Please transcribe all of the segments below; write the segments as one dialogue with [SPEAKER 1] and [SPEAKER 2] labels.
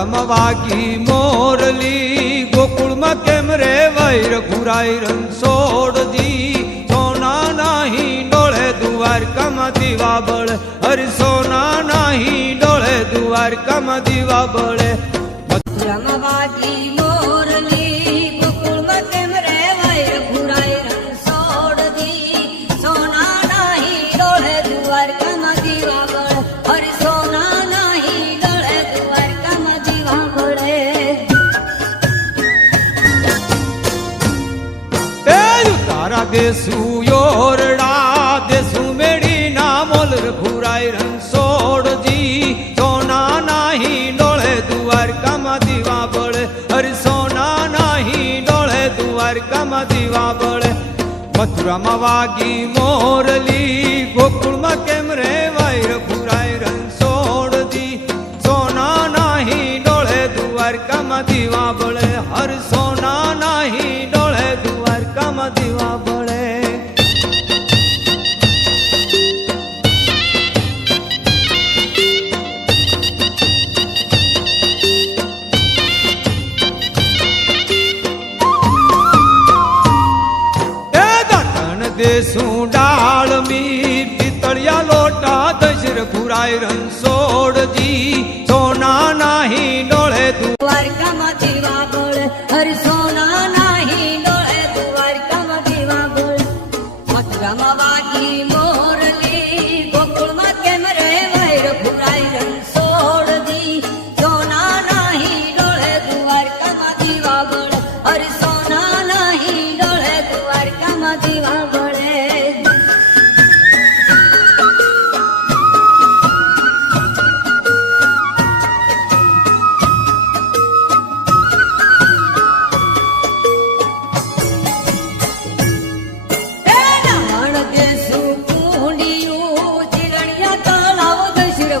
[SPEAKER 1] રમવાગી મોરલી ગોકુળમાં કેમ રેવાય રઘુરાય રંગ સોડજી સોના નાહી ડોળે દ્વારકામાં દીવા બળે હરી સોના નાહી ડોળે દ્વારકામાં દીવા બળે
[SPEAKER 2] રમવાગી મોરલી ગોકુળમાં કેમ રેવાય રઘુરાય રંગ સોડજી સોના નાહી ડોળે દ્વારકામાં દીવા
[SPEAKER 1] એ તારા દેસુ યોરડા દેસુ મેળી ના મોલ રઘુરાઈ રણછોડજી સોના નાહી ડોળે દ્વારકામાં દીવા બળે હરિ સોના નાહી ડોળે દ્વારકામાં દીવા બળે મથુરામાં વાગી મોરલી ગોકુળમાં કેમ રે વાય રઘુરાય રણછોડજી સોના નાહી ડોળે દ્વારકામાં દીવા બળે હર સોના નાહી ડોળે દ્વારકામાં દીવા બળે. દેશું ડાળ મી પિતળિયા લોટા દશર ખુરાય રણછોડજી સોના ના
[SPEAKER 2] Ramazan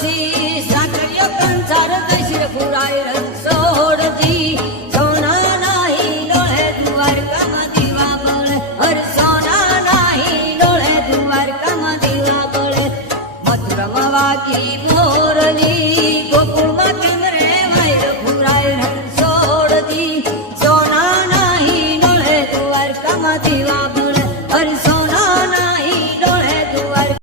[SPEAKER 2] પછી સાંકળ્યો કંસાર દશીર પુરાય રણછોડજી સોના નાહી ડોળે દ્વારકામાં દીવા બળે. હર સોના નાહી ડોળે દ્વારકામાં દીવા બળે. મથુરમાં